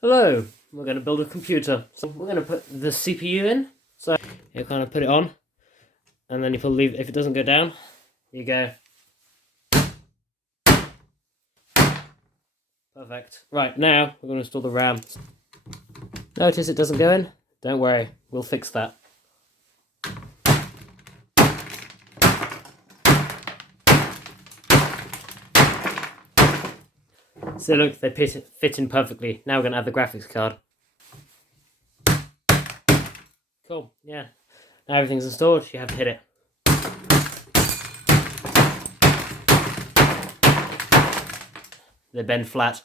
Hello, we're going to build a computer. So we're going to put the CPU in. So you kind of put it on, and then if it doesn't go down, you go. Perfect. Right, now we're going to install the RAM. Notice it doesn't go in? Don't worry, we'll fix that. So look, they fit in perfectly. Now we're going to add the graphics card. Cool, yeah. Now everything's installed, you have to hit it. They bend flat.